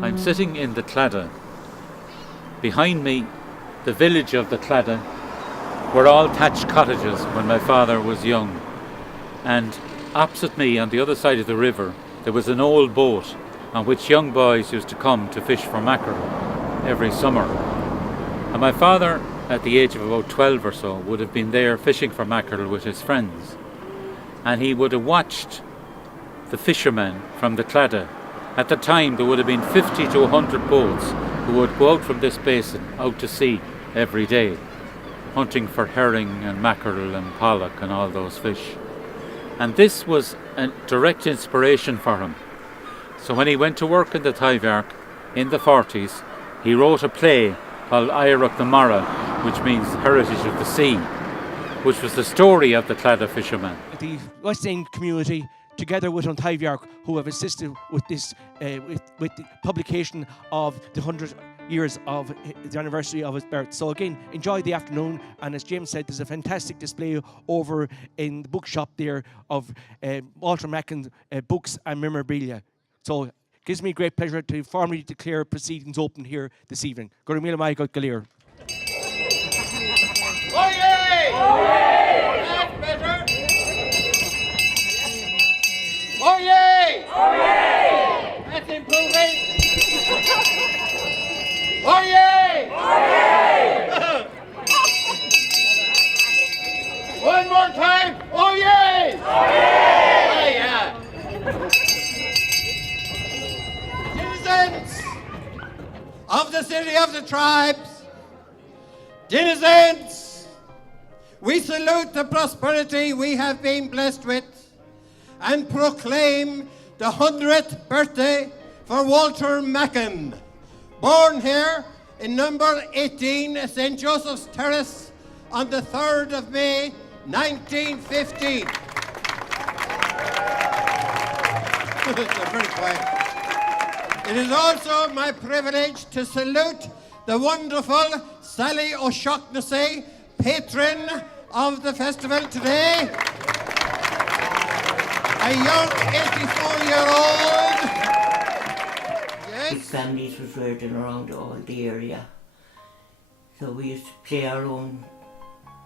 I'm sitting in the Claddagh. Behind me, the village of the Claddagh were all thatched cottages when my father was young. And opposite me, on the other side of the river, there was an old boat on which young boys used to come to fish for mackerel every summer. And my father, at the age of about 12 or so, would have been there fishing for mackerel with his friends. And he would have watched the fishermen from the Claddagh. At the time, there would have been 50 to 100 boats who would go out from this basin out to sea every day, hunting for herring and mackerel and pollock and all those fish. And this was a direct inspiration for him. So when he went to work in the Tyvark in the 40s, he wrote a play called Iarach the Mara, which means Heritage of the Sea, which was the story of the Claddagh fishermen. The West End community, together with Tyvark, who have assisted with this, with the publication of the 100 years of the anniversary of his birth. So again, enjoy the afternoon, and as James said, there's a fantastic display over in the bookshop there of Walter Macken books and memorabilia. So it gives me great pleasure to formally declare proceedings open here this evening. Gura míle maith go Galir. Oyez! That's better. Oyez! That's improving. Oyez! One more time. Oyez! Oh, yeah. Citizens of the city of the tribes, denizens, we salute the prosperity we have been blessed with and proclaim the 100th birthday for Walter Macken, born here in number 18 St. Joseph's Terrace on the 3rd of May 1915. They're very quiet. It is also my privilege to salute the wonderful Sally O'Shaughnessy, patron of the festival today. A young 84-year-old. Yes. Big families was reared in around all the area. So we used to play our own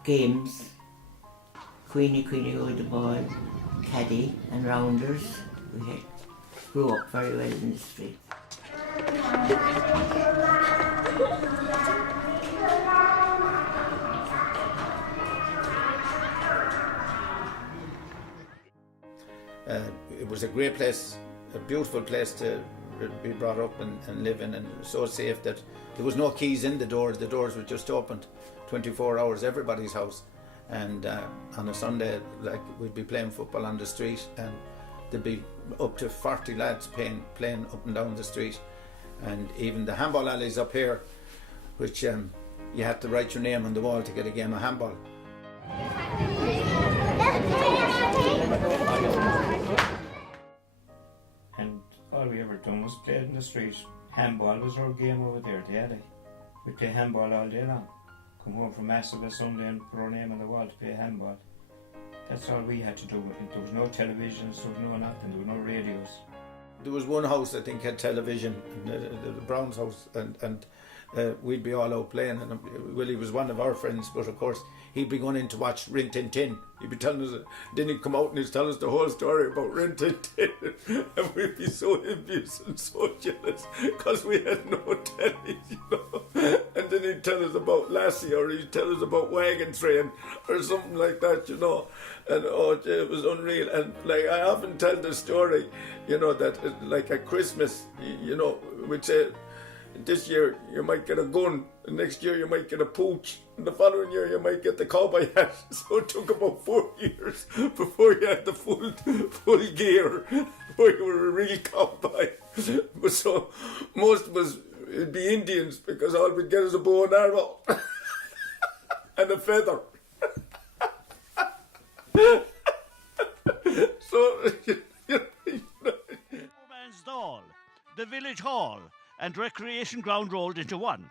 games. Queenie, hold the ball, caddy and rounders. We grew up very well in the street. It was a great place, a beautiful place to be brought up and live in, and so safe that there was no keys in the doors. The doors were just opened 24 hours, everybody's house. And on a Sunday, like, we'd be playing football on the street, and there'd be up to 40 lads playing up and down the street. And even the handball alleys up here, which you had to write your name on the wall to get a game of handball. And all we ever done was play in the street. Handball was our game over there, the alley. We play handball all day long. Come home from Mass on a Sunday and put our name on the wall to play handball. That's all we had to do. There was no televisions, there was no nothing, there were no radios. There was one house I think had television, the Brown's house, and we'd be all out playing. And Willie was one of our friends, but of course he'd be going in to watch Rin Tin Tin. He'd be telling us, then he'd come out and he'd tell us the whole story about Rin Tin Tin, and we'd be so envious and so jealous because we had no telly, you know. And then he'd tell us about Lassie, or he'd tell us about Wagon Train or something like that, you know. And oh, it was unreal. And like, I often tell the story, you know, that like at Christmas, you know, we'd say, this year you might get a gun, and next year you might get a pooch, and the following year you might get the cowboy hat. So it took about 4 years before you had the full gear, before you were a real cowboy. But so most of us, it'd be Indians, because all we'd get is a bow and arrow and a feather. So Stall, the village hall and recreation ground rolled into one.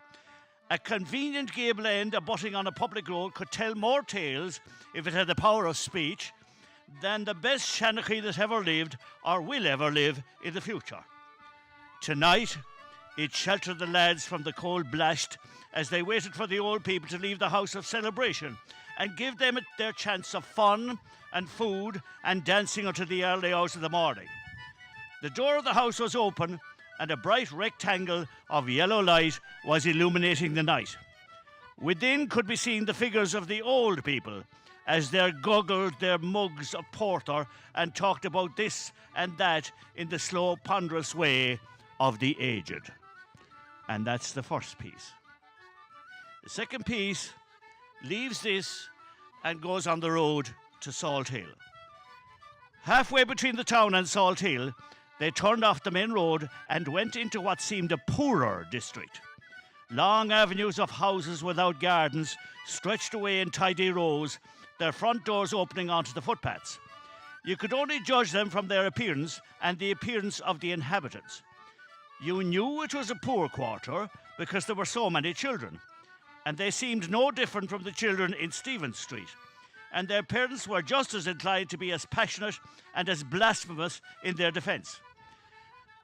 A convenient gable end abutting on a public road could tell more tales, if it had the power of speech, than the best shanachie that ever lived or will ever live in the future. Tonight, It sheltered the lads from the cold blast as they waited for the old people to leave the house of celebration and give them their chance of fun and food and dancing until the early hours of the morning. The door of the house was open and a bright rectangle of yellow light was illuminating the night. Within could be seen the figures of the old people as they guggled their mugs of porter and talked about this and that in the slow, ponderous way of the aged. And that's the first piece. The second piece leaves this and goes on the road to Salt Hill. Halfway between the town and Salt Hill, they turned off the main road and went into what seemed a poorer district. Long avenues of houses without gardens stretched away in tidy rows, their front doors opening onto the footpaths. You could only judge them from their appearance and the appearance of the inhabitants. You knew it was a poor quarter because there were so many children, and they seemed no different from the children in Stephen Street, and their parents were just as inclined to be as passionate and as blasphemous in their defence.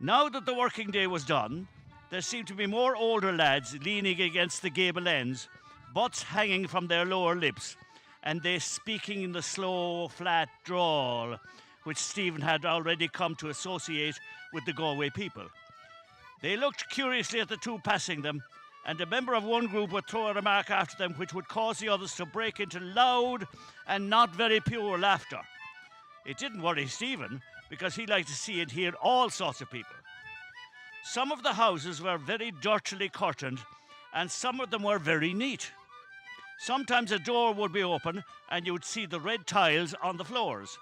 Now that the working day was done, there seemed to be more older lads leaning against the gable ends, butts hanging from their lower lips, and they speaking in the slow, flat drawl which Stephen had already come to associate with the Galway people. They looked curiously at the two passing them, and a member of one group would throw a remark after them which would cause the others to break into loud and not very pure laughter. It didn't worry Stephen, because he liked to see and hear all sorts of people. Some of the houses were very dirtily curtained, and some of them were very neat. Sometimes a door would be open, and you would see the red tiles on the floors.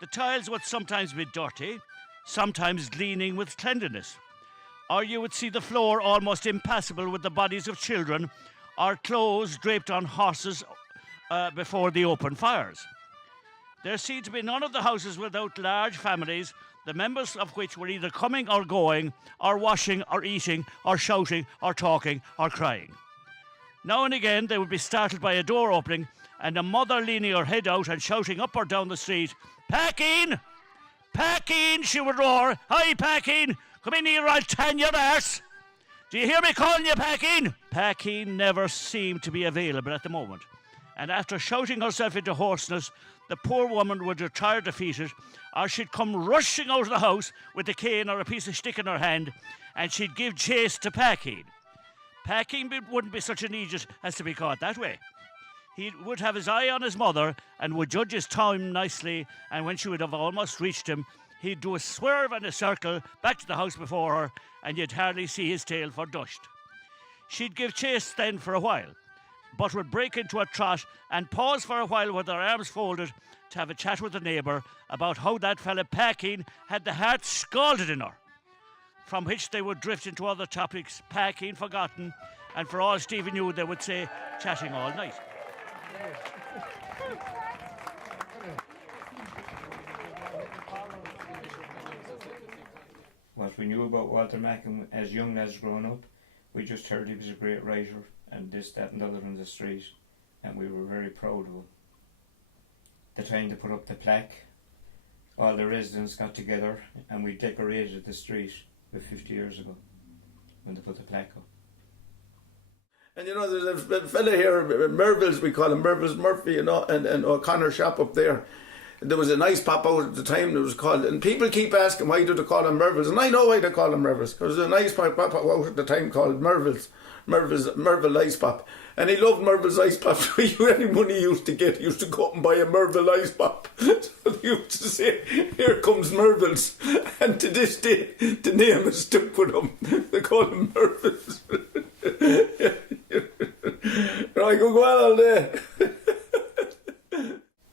The tiles would sometimes be dirty, sometimes gleaming with cleanliness. Or you would see the floor almost impassable with the bodies of children or clothes draped on horses before the open fires. There seemed to be none of the houses without large families, the members of which were either coming or going, or washing or eating, or shouting or talking or crying. Now and again they would be startled by a door opening and a mother leaning her head out and shouting up or down the street, "Packing! Packing!" she would roar. "Hi, Packing! Come in here, I'll tan your arse! Do you hear me calling you, Packing?" Packing never seemed to be available at the moment, and after shouting herself into hoarseness, the poor woman would retire defeated, or she'd come rushing out of the house with a cane or a piece of stick in her hand, and she'd give chase to Packing. Packing wouldn't be such an idiot as to be caught that way. He would have his eye on his mother and would judge his time nicely, and when she would have almost reached him, he'd do a swerve and a circle back to the house before her, and you'd hardly see his tail for dust. She'd give chase then for a while, but would break into a trot and pause for a while with her arms folded to have a chat with a neighbour about how that fella Packing had the heart scalded in her, from which they would drift into other topics, Packing forgotten, and for all Stephen knew, they would say, chatting all night. What we knew about Walter Macken as young lads growing up, we just heard he was a great writer and this, that and the other on the street, and we were very proud of him. The time to put up the plaque, all the residents got together and we decorated the street about 50 years ago when they put the plaque up. And you know, there's a fella here, Merville's, we call him, Merville's Murphy, you know, and O'Connor shop up there. There was a nice pop out at the time that was called, and people keep asking why do they call him Merville's, and I know why they call him Merville's, because there was a nice pop out at the time called Merville Ice Pop, and he loved Merville's Ice Pop. So any money he used to get, he used to go up and buy a Merville Ice Pop. So they used to say, "Here comes Merville's," and to this day the name is stuck with him. They call him Merville's. I could go on all day.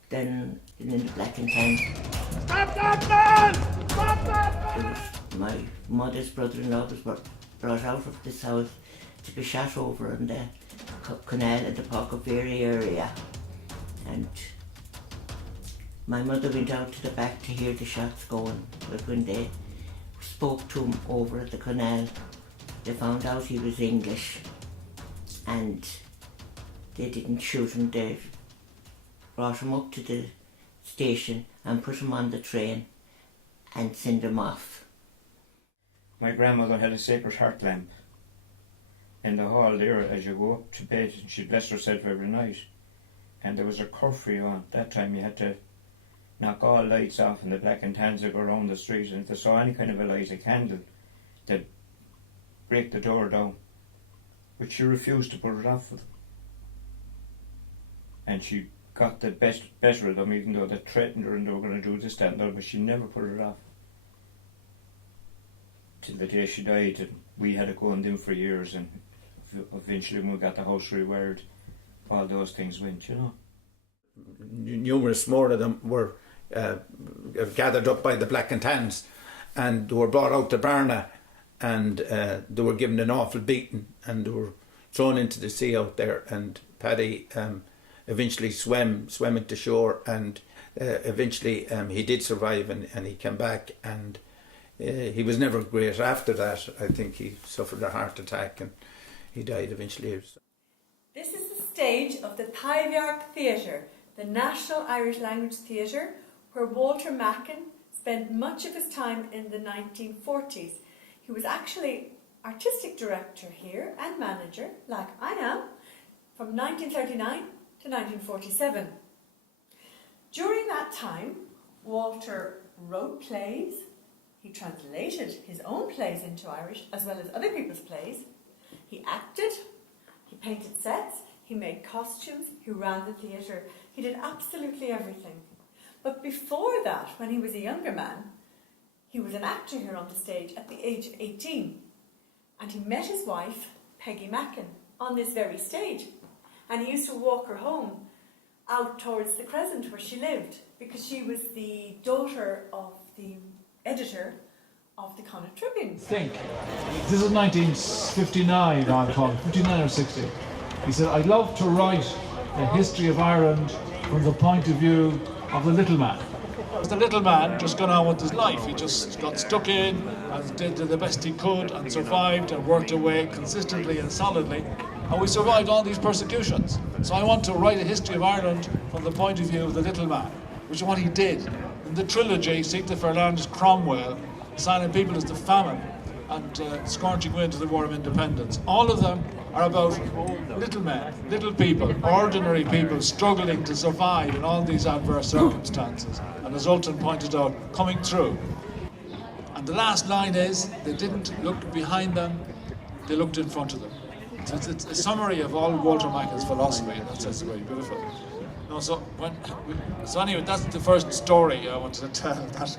Then in the black and tan, Stop that man! Stop that man! my mother's brother-in-law was brought out of this house to be shot over in the canal in the Pocketberry area, and my mother went out to the back to hear the shots going, but when they spoke to him over at the canal, they found out he was English, and they didn't shoot him. They brought him up to the station and put him on the train and sent him off. My grandmother had a Sacred Heart lamp in the hall there as you go up to bed, and she'd bless herself every night. And there was a curfew on. That time you had to knock all lights off, and the black and tans would go around the street, and if they saw any kind of a light, a candle, they'd break the door down. But she refused to put it off for them. And she got the better of them, even though they threatened her and they were going to do this, that and that, but she never put it off. Till the day she died, and we had it going down for years, and eventually when we got the house rewired, all those things went, you know. Numerous more of them were gathered up by the Black and Tans, and they were brought out to Barna, and they were given an awful beating, and they were thrown into the sea out there, and Paddy eventually swam into shore, and eventually he did survive, and he came back, and he was never great after that. I think he suffered a heart attack and he died eventually. This is the stage of the Tyviark Theatre, the National Irish Language Theatre, where Walter Macken spent much of his time in the 1940s. He was actually artistic director here and manager, like I am, from 1939 to 1947. During that time, Walter wrote plays, he translated his own plays into Irish as well as other people's plays, he acted, he painted sets, he made costumes, he ran the theatre, he did absolutely everything. But before that, when he was a younger man, he was an actor here on the stage at the age of 18. And he met his wife, Peggy Macken, on this very stage. And he used to walk her home out towards the Crescent where she lived, because she was the daughter of the editor of the Connaught Tribune. Think, this is 1959, I'm talking, 59 or 60. He said, I'd love to write a history of Ireland from the point of view of the little man. The little man just got on with his life. He just got stuck in and did the best he could and survived and worked away consistently and solidly. And we survived all these persecutions. So I want to write a history of Ireland from the point of view of the little man, which is what he did. In the trilogy, Sigta Ferland is Cromwell, Silent People is the famine, and Scorching Wind is the War of Independence. All of them are about little men, little people, ordinary people struggling to survive in all these adverse circumstances. And as Ulton pointed out, coming through. And the last line is, they didn't look behind them, they looked in front of them. So it's a summary of all Walter Macken's philosophy, and that's very beautiful. No, so anyway, that's the first story I wanted to tell. That.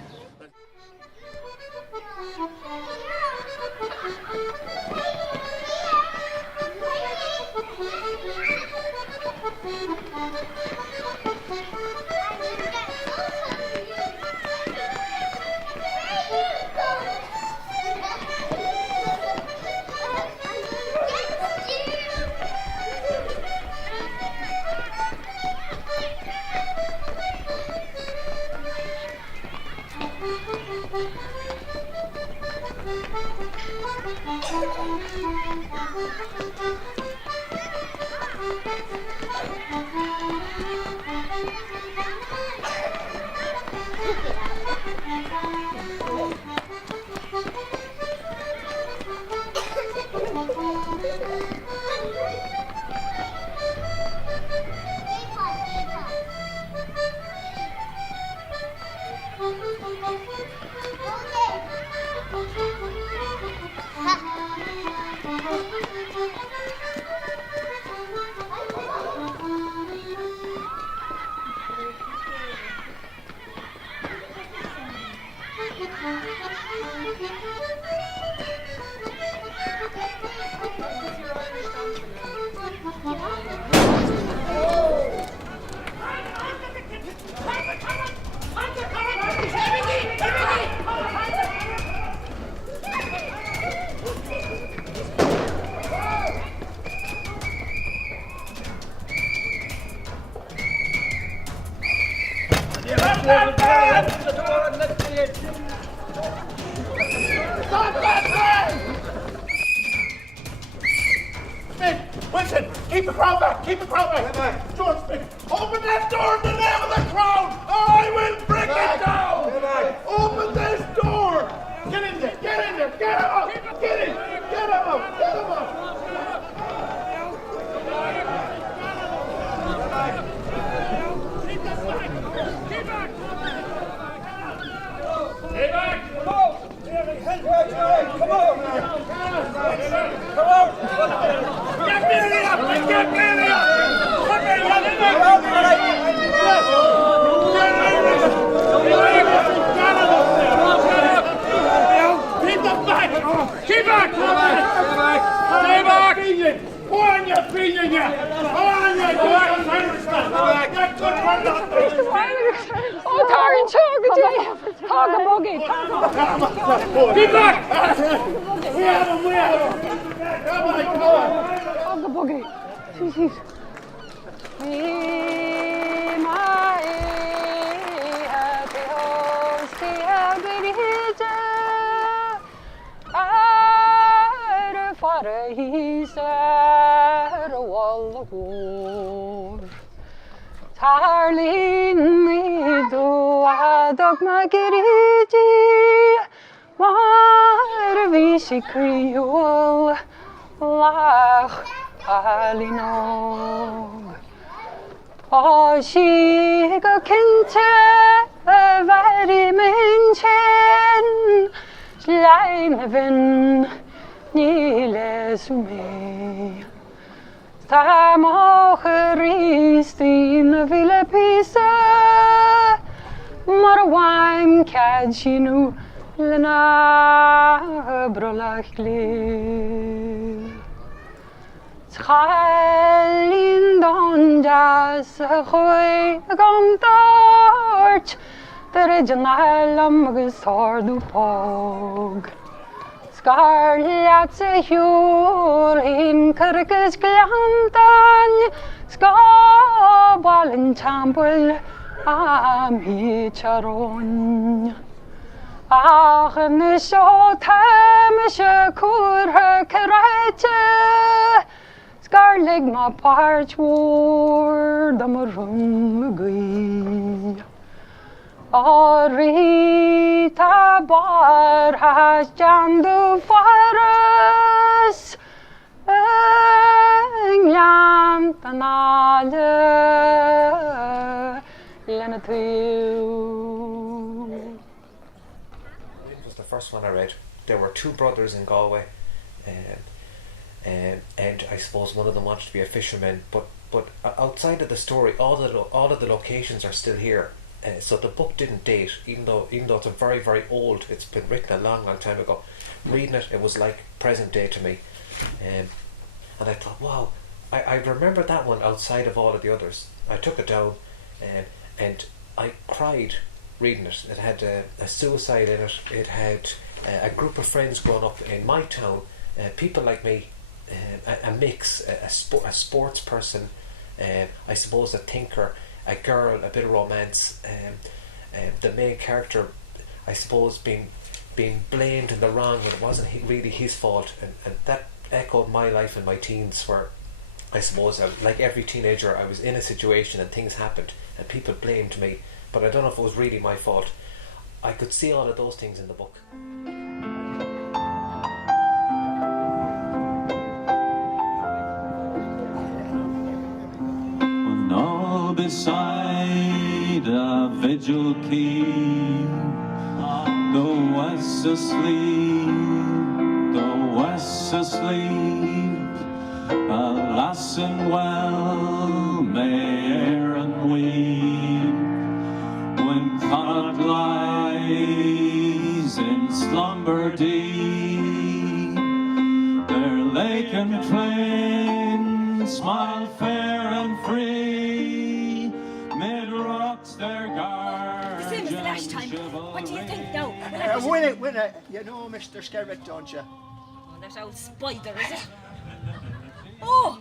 Wilson, keep the crowd back, keep the crowd back. George Smith, open that door in the name of the crowd, or I will break it down. Open this door. Get in there, get in there, get him on, you! Come on, you! Go back! Get good for nothing! Oh, Taryn, talk a buggy. Be back! We have him! Come on! Talk a buggy. Jeez. Tarlin do adog magiriji mar visi kriol lach alinog o she go kinte very menchen slein nile sume Ta mocheristin ville pisa mar waim cadchinu lena brolach liv Schalin don jas choy gom dort der janalam gesor du pog Scarlet hjul in kirkes glantan Skabalen tampel am hicharon Ach ne shotam shakur kerete Scarleg ma parch war damarum gui Rita bar has jandu faras England tanale lenatu. It was the first one I read. There were two brothers in Galway, and I suppose one of them wanted to be a fisherman. But outside of the story, all of the locations are still here. So the book didn't date, even though it's a very, very old. It's been written a long, long time ago. Reading it was like present day to me, and I thought, wow, I remember that one outside of all of the others. I took it down, and I cried reading it. It had a suicide in it. It had a group of friends growing up in my town, people like me, a mix, a sports person, I suppose a thinker, a girl, a bit of romance, the main character, I suppose, being blamed in the wrong when it wasn't really his fault, and that echoed my life in my teens, where I suppose, like every teenager, I was in a situation and things happened and people blamed me, but I don't know if it was really my fault. I could see all of those things in the book. All beside a vigil keep, the West's asleep, alas and well may Aaron weep, when Connacht lies in slumber deep, their lake and plain smile fair and free, mid rocks their guardian. Same as the last time. What do you think now? Win it. You know Mr. Skerritt, don't you? Oh, that old spider, is it? Oh,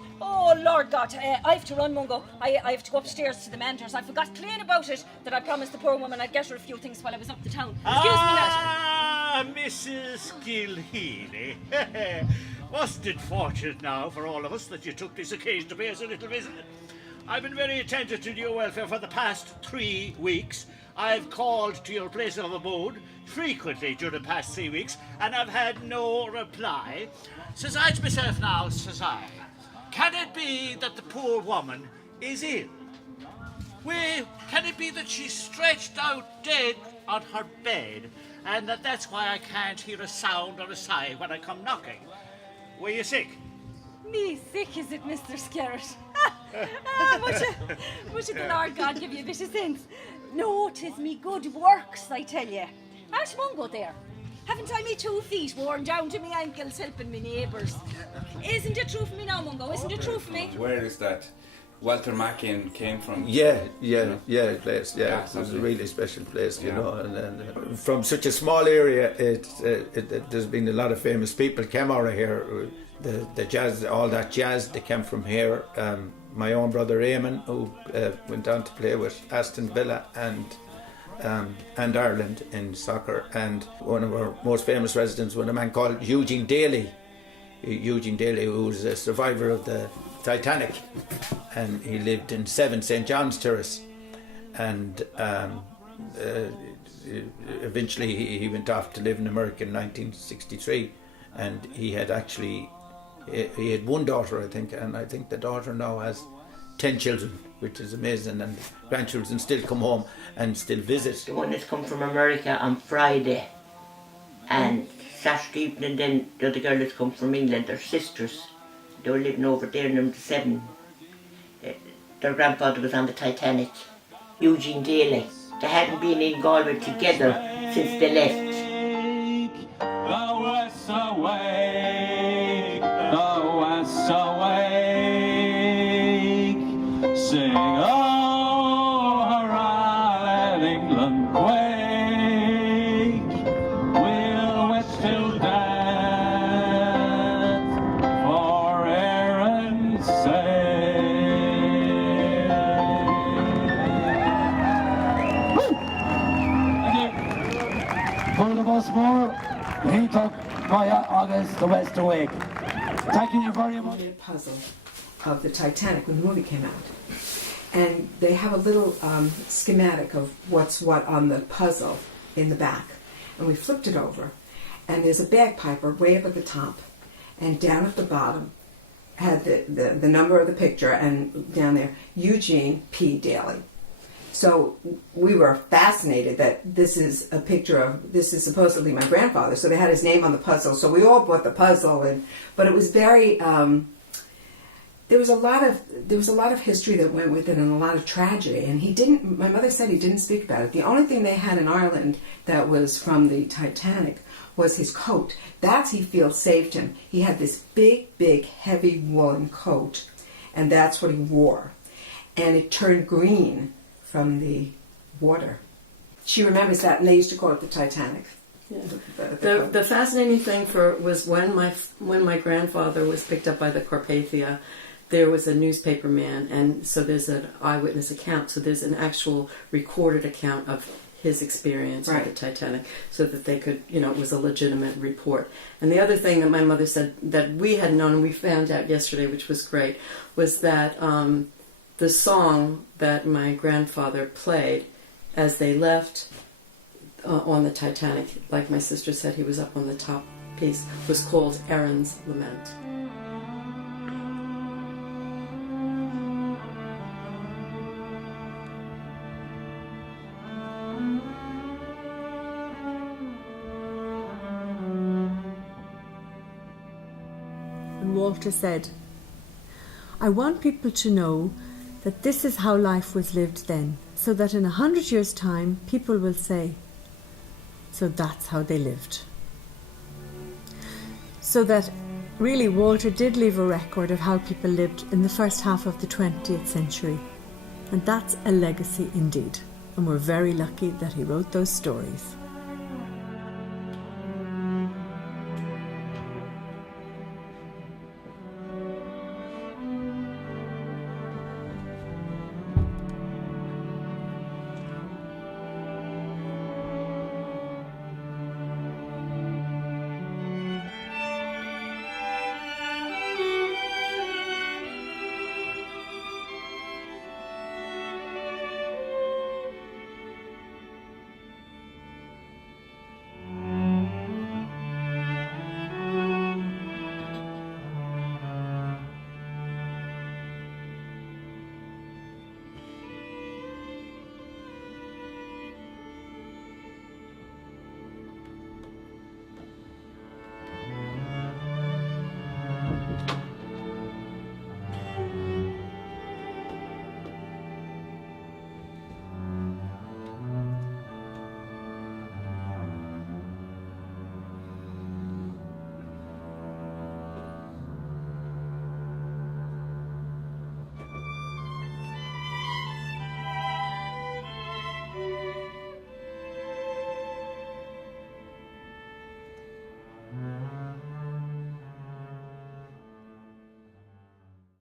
Lord God, I have to run, Mungo. I have to go upstairs to the Manors. I forgot clean about it that I promised the poor woman I'd get her a few things while I was up the town. Excuse me, Matt. Mrs. Gilheany. Wasn't it fortunate now for all of us that you took this occasion to pay us a little visit? I've been very attentive to your welfare for the past 3 weeks. I've called to your place of abode frequently during the past 3 weeks, and I've had no reply. Says I to myself now, says I, can it be that the poor woman is ill? Well, can it be that she's stretched out dead on her bed, and that's why I can't hear a sound or a sigh when I come knocking? Were you sick? Me sick, is it, Mr. Skerritt? Much of the Lord God give you a bit of sense. No, 'tis me good works, I tell you. Ash Mungo there. Haven't I me 2 feet worn down to me ankles helping me neighbours? Isn't it true for me now, Mungo? Isn't it true for me? Where is that Walter Macken came from? Yeah, place. Yeah, it was a really special place, you know. And from such a small area, there's been a lot of famous people came out of here. The jazz, all that jazz, they came from here. My own brother Eamon, who went on to play with Aston Villa and Ireland in soccer, and one of our most famous residents was a man called Eugene Daly. Eugene Daly, who was a survivor of the Titanic, and he lived in 7 St. John's Terrace, and eventually he went off to live in America in 1963, and he had one daughter, I think, and I think the daughter now has 10 children, which is amazing, and grandchildren still come home and still visit. The one that's come from America on Friday, and Saturday evening then the other girl that's come from England, they're sisters. They were living over there in number 7. Their grandfather was on the Titanic, Eugene Daly. They hadn't been in Galway together since they left. The West's awake, the West's awake. Sing, oh, hurrah, let England quake. We'll wait till death for Erin's sake. For the bus more, he took via August the West awake. Thank you very much. Puzzle of the Titanic when the movie came out, and they have a little schematic of what's what on the puzzle in the back, and we flipped it over, and there's a bagpiper way up at the top, and down at the bottom had the number of the picture, and down there Eugene P. Daly. So we were fascinated that this is a picture of, this is supposedly my grandfather. So they had his name on the puzzle. So we all bought the puzzle, but it was very. There was a lot of history that went with it, and a lot of tragedy. And he didn't. My mother said he didn't speak about it. The only thing they had in Ireland that was from the Titanic was his coat. That's, he feels, saved him. He had this big, heavy woolen coat, and that's what he wore. And it turned green from the water. She remembers that, and they used to call it the Titanic. Yeah. The fascinating thing was when my grandfather was picked up by the Carpathia, there was a newspaper man, and so there's an eyewitness account. So there's an actual recorded account of his experience with the Titanic, so that they could, it was a legitimate report. And the other thing that my mother said that we had known, and we found out yesterday, which was great, was that the song that my grandfather played as they left on the Titanic, like my sister said, he was up on the top piece, was called Erin's Lament. And Walter said, I want people to know that this is how life was lived then, so that in 100 years' time people will say, so that's how they lived. So that really Walter did leave a record of how people lived in the first half of the 20th century. And that's a legacy indeed. And we're very lucky that he wrote those stories.